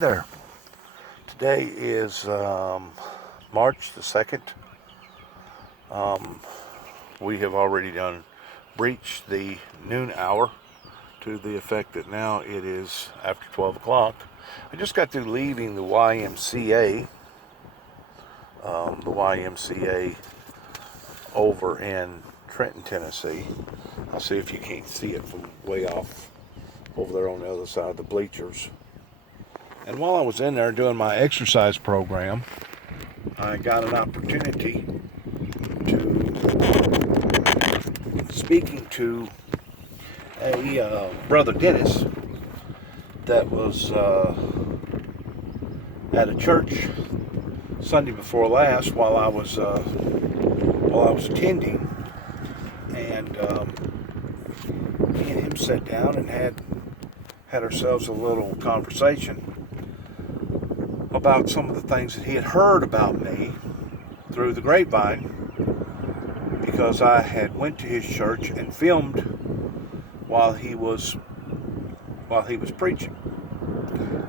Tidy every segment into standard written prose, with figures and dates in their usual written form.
There. Today is March the 2nd. We have already breached the noon hour to the effect that now it is after 12 o'clock. I just got through leaving the YMCA over in Trenton, Tennessee. I'll see if you can't see it from way off over there on the other side of the bleachers. And while I was in there doing my exercise program, I got an opportunity to speaking to a brother Dennis that was at a church Sunday before last while I was attending, and me and him sat down and had ourselves a little conversation about some of the things that he had heard about me through the grapevine, because I had went to his church and filmed while he was preaching.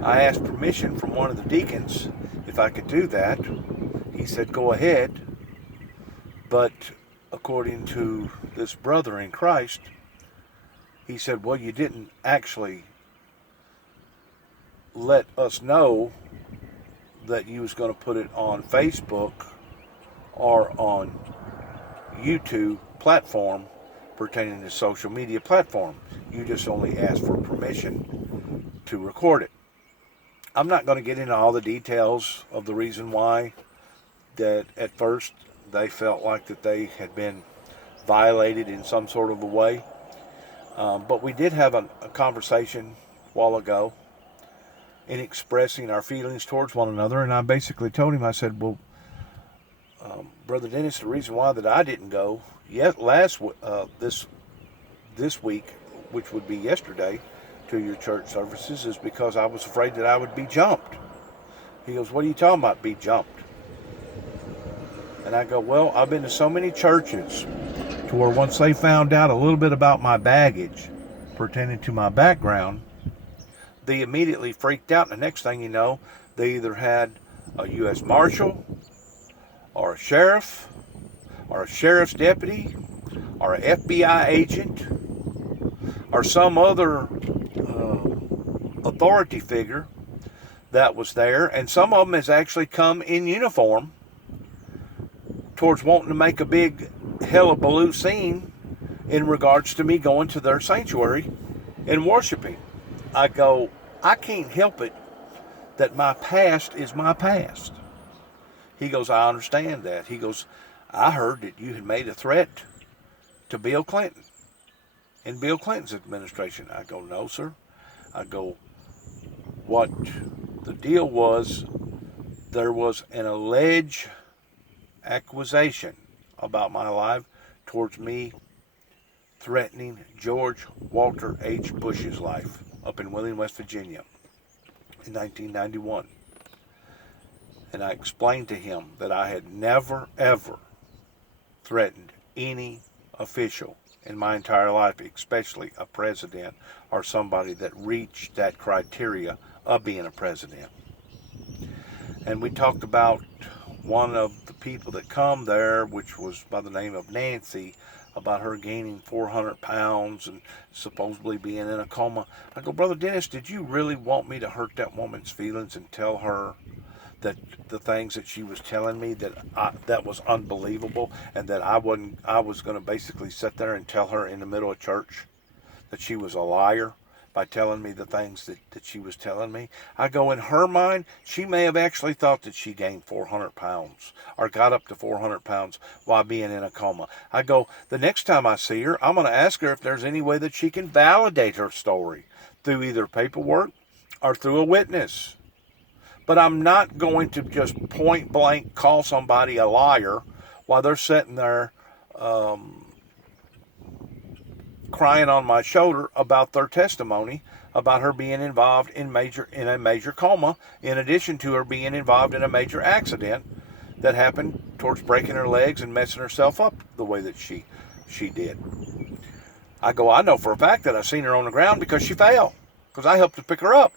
I asked permission from one of the deacons if I could do that. He said go ahead, but according to this brother in Christ, he said, well, you didn't actually let us know that you was going to put it on Facebook or on YouTube platform pertaining to social media platform. You just only asked for permission to record it. I'm not going to get into all the details of the reason why that at first they felt like that they had been violated in some sort of a way. But we did have a conversation a while ago in expressing our feelings towards one another, and I basically told him, I said, well, Brother Dennis, the reason why that I didn't go this week, which would be yesterday, to your church services is because I was afraid that I would be jumped. He goes, what are you talking about, be jumped? And I go, well, I've been to so many churches to where once they found out a little bit about my baggage pertaining to my background, they immediately freaked out. And the next thing you know, they either had a U.S. Marshal or a sheriff or a sheriff's deputy or an FBI agent or some other authority figure that was there. And some of them has actually come in uniform towards wanting to make a big hullabaloo scene in regards to me going to their sanctuary and worshiping. I go, I can't help it that my past is my past. He goes, I understand that. He goes, I heard that you had made a threat to Bill Clinton in Bill Clinton's administration. I go, no, sir. I go, what the deal was, there was an alleged accusation about my life towards me threatening George Walter H. Bush's life up in Wheeling, West Virginia in 1991. And I explained to him that I had never, ever threatened any official in my entire life, especially a president or somebody that reached that criteria of being a president. And we talked about one of the people that come there, which was by the name of Nancy, about her gaining 400 pounds and supposedly being in a coma. I go, Brother Dennis, did you really want me to hurt that woman's feelings and tell her that the things that she was telling me that was unbelievable, and that I was going to basically sit there and tell her in the middle of church that she was a liar by telling me the things that she was telling me? I go, in her mind, she may have actually thought that she gained 400 pounds or got up to 400 pounds while being in a coma. I go, the next time I see her, I'm going to ask her if there's any way that she can validate her story through either paperwork or through a witness. But I'm not going to just point blank call somebody a liar while they're sitting there crying on my shoulder about their testimony about her being involved in a major coma, in addition to her being involved in a major accident that happened towards breaking her legs and messing herself up the way that she did. I go, I know for a fact that I seen her on the ground because she fell, because I helped to pick her up.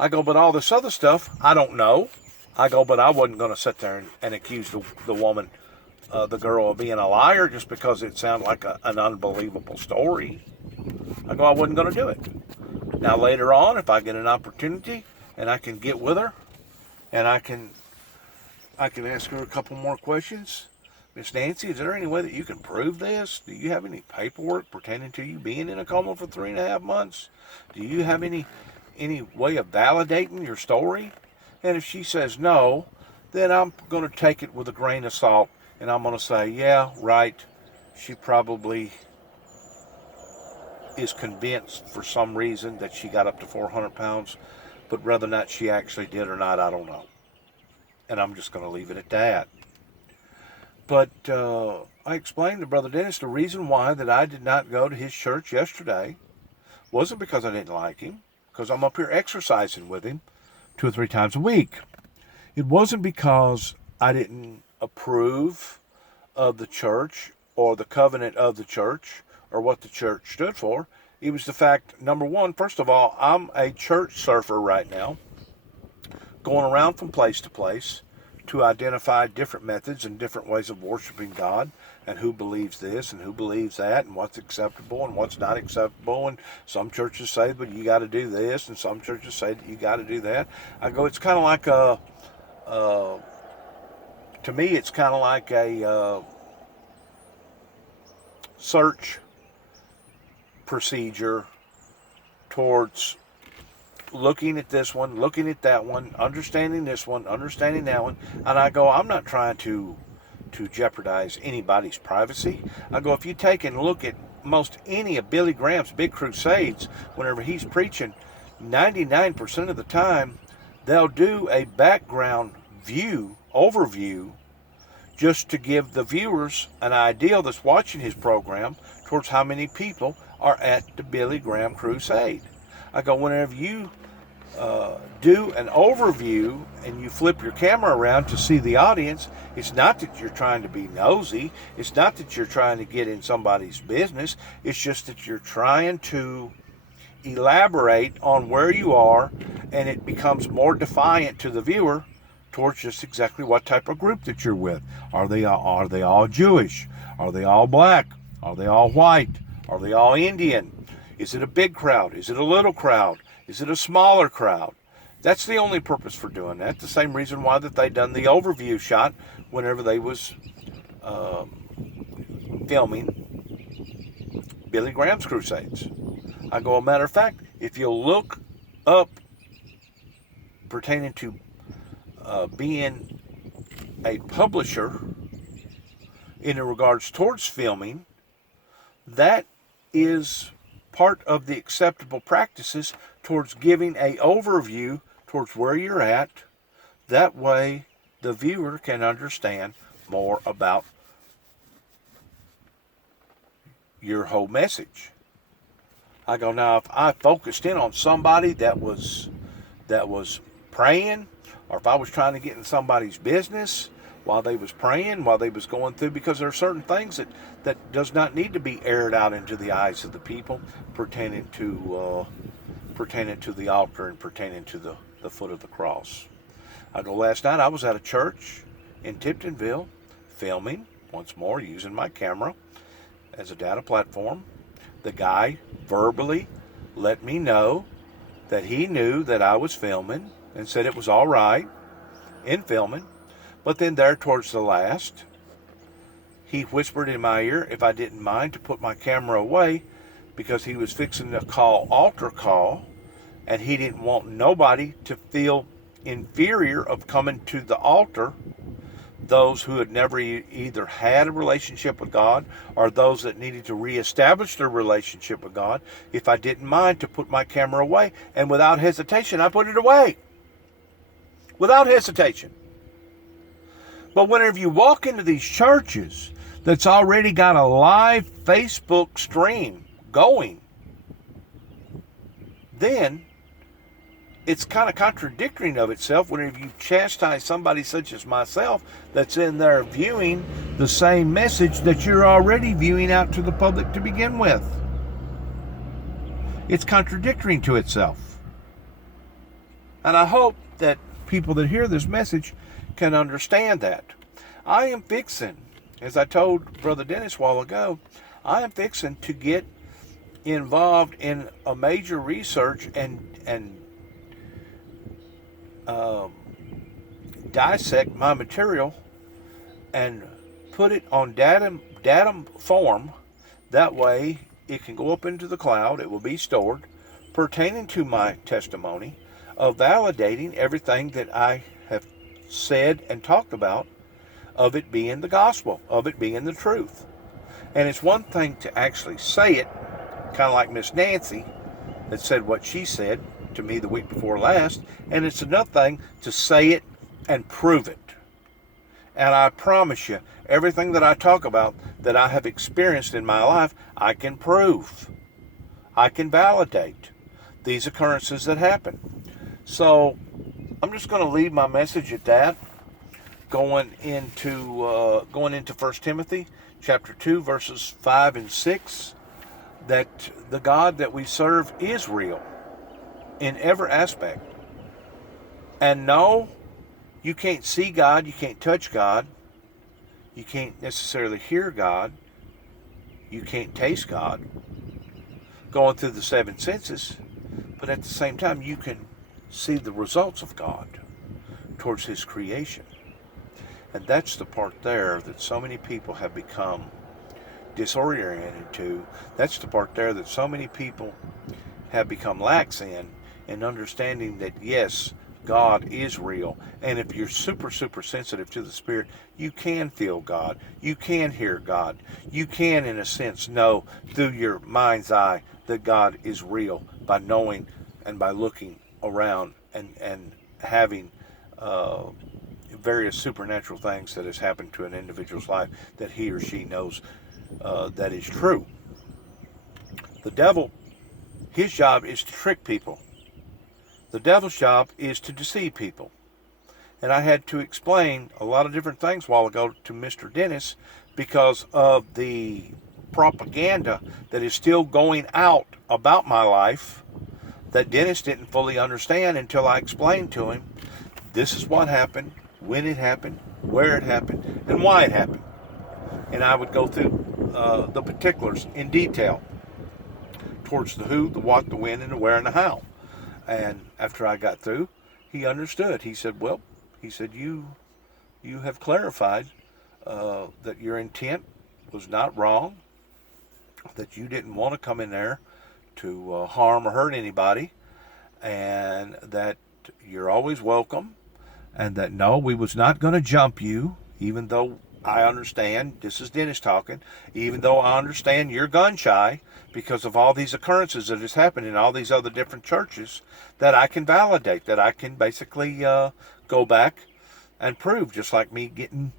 I go, but all this other stuff, I don't know. I go, but I wasn't going to sit there and accuse the woman, the girl, of being a liar just because it sounded like an unbelievable story. I go, I wasn't going to do it. Now later on, if I get an opportunity and I can get with her and I can ask her a couple more questions. Miss Nancy, is there any way that you can prove this? Do you have any paperwork pertaining to you being in a coma for 3.5 months? Do you have any way of validating your story? And if she says no, then I'm going to take it with a grain of salt, and I'm going to say, yeah, right, she probably is convinced for some reason that she got up to 400 pounds, but whether or not she actually did or not, I don't know. And I'm just going to leave it at that. But I explained to Brother Dennis the reason why that I did not go to his church yesterday wasn't because I didn't like him, because I'm up here exercising with him 2 or 3 times a week. It wasn't because I didn't approve of the church or the covenant of the church or what the church stood for. It was the fact, number one, first of all, I'm a church surfer right now, going around from place to place to identify different methods and different ways of worshiping God, and who believes this and who believes that, and what's acceptable and what's not acceptable. And some churches say, but you got to do this, and some churches say that you got to do that. I go, it's kind of like to me, it's kind of like a search procedure towards looking at this one, looking at that one, understanding this one, understanding that one. And I go, I'm not trying to jeopardize anybody's privacy. I go, if you take and look at most any of Billy Graham's big crusades, whenever he's preaching, 99% of the time, they'll do a background overview, just to give the viewers an idea that's watching his program towards how many people are at the Billy Graham crusade. I go, whenever you do an overview and you flip your camera around to see the audience, it's not that you're trying to be nosy. It's not that you're trying to get in somebody's business. It's just that you're trying to elaborate on where you are, and it becomes more defiant to the viewer towards just exactly what type of group that you're with. Are they all Jewish? Are they all black? Are they all white? Are they all Indian? Is it a big crowd? Is it a little crowd? Is it a smaller crowd? That's the only purpose for doing that. The same reason why that they done the overview shot whenever they was filming Billy Graham's crusades. I go, a matter of fact, if you'll look up pertaining to being a publisher in regards towards filming, that is part of the acceptable practices towards giving a overview towards where you're at. That way the viewer can understand more about your whole message. I go, now if I focused in on somebody that was praying, or if I was trying to get in somebody's business while they was praying, while they was going through, because there are certain things that does not need to be aired out into the eyes of the people pertaining to the altar and pertaining to the foot of the cross. I go, last night I was at a church in Tiptonville filming, once more using my camera as a data platform. The guy verbally let me know that he knew that I was filming and said it was all right in filming. But then there towards the last, he whispered in my ear if I didn't mind to put my camera away, because he was fixing to call altar call, and he didn't want nobody to feel inferior of coming to the altar, those who had never either had a relationship with God or those that needed to reestablish their relationship with God, if I didn't mind to put my camera away. And without hesitation, I put it away. Without hesitation. But whenever you walk into these churches that's already got a live Facebook stream going, then it's kind of contradictory of itself whenever you chastise somebody such as myself that's in there viewing the same message that you're already viewing out to the public to begin with. It's contradictory to itself. And I hope that people that hear this message can understand that. I am fixing, as I told Brother Dennis a while ago, I am fixing to get involved in a major research and dissect my material and put it on datum form. That way it can go up into the cloud. It will be stored pertaining to my testimony of validating everything that I have said and talked about, of it being the gospel, of it being the truth. And it's one thing to actually say it, kind of like Miss Nancy that said what she said to me the week before last, and it's another thing to say it and prove it. And I promise you, everything that I talk about that I have experienced in my life, I can prove. I can validate these occurrences that happen. So I'm just going to leave my message at that, going into 1 Timothy chapter 2, verses 5 and 6, that the God that we serve is real in every aspect. And no, you can't see God, you can't touch God, you can't necessarily hear God, you can't taste God going through the seven senses, but at the same time you can see the results of God towards His creation. And that's the part there that so many people have become disoriented to. That's the part there that so many people have become lax in understanding that yes, God is real. And if you're super sensitive to the Spirit, you can feel God. You can hear God. You can, in a sense, know through your mind's eye that God is real by knowing and by looking around and having various supernatural things that has happened to an individual's life that he or she knows that is true. The devil, his job is to trick people. The devil's job is to deceive people. And I had to explain a lot of different things a while ago to Mr. Dennis because of the propaganda that is still going out about my life that Dennis didn't fully understand until I explained to him this is what happened, when it happened, where it happened, and why it happened. And I would go through the particulars in detail towards the who, the what, the when, and the where, and the how. And after I got through, he understood. He said, well, you have clarified that your intent was not wrong, that you didn't want to come in there to harm or hurt anybody, and that you're always welcome, and that no, we was not going to jump you, even though I understand, this is Dennis talking, even though I understand you're gun shy because of all these occurrences that has happened in all these other different churches, that I can validate, that I can basically go back and prove, just like me getting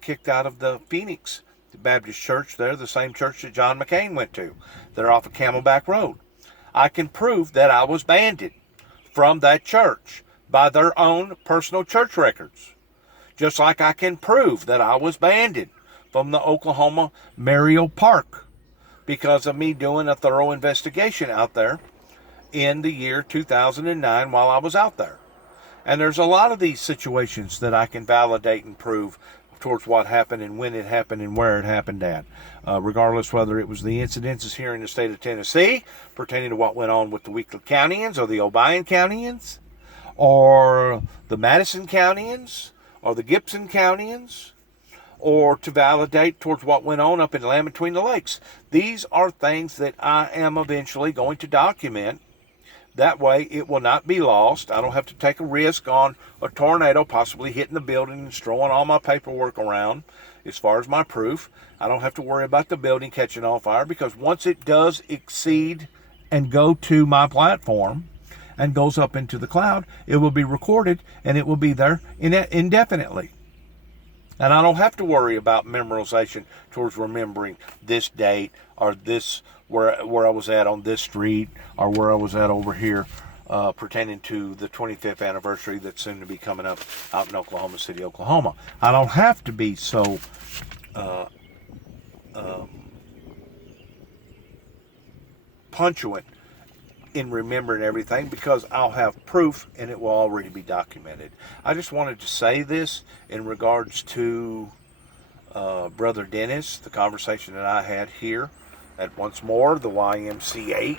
kicked out of the Phoenix Baptist Church there, the same church that John McCain went to. They're off of Camelback Road. I can prove that I was banned from that church by their own personal church records. Just like I can prove that I was banned from the Oklahoma Mariel Park because of me doing a thorough investigation out there in the year 2009 while I was out there. And there's a lot of these situations that I can validate and prove towards what happened and when it happened and where it happened at. Regardless whether it was the incidences here in the state of Tennessee pertaining to what went on with the Weakley Countyans or the Obion Countyans or the Madison Countyans or the Gibson Countyans, or to validate towards what went on up in Land Between the Lakes. These are things that I am eventually going to document. That way it will not be lost. I don't have to take a risk on a tornado possibly hitting the building and throwing all my paperwork around as far as my proof. I don't have to worry about the building catching on fire, because once it does exceed and go to my platform and goes up into the cloud, it will be recorded and it will be there indefinitely. And I don't have to worry about memorization towards remembering this date or this where I was at on this street or where I was at over here pertaining to the 25th anniversary that's soon to be coming up out in Oklahoma City, Oklahoma. I don't have to be so punctuant in remembering everything because I'll have proof and it will already be documented. I just wanted to say this in regards to Brother Dennis, the conversation that I had here at once more the YMCA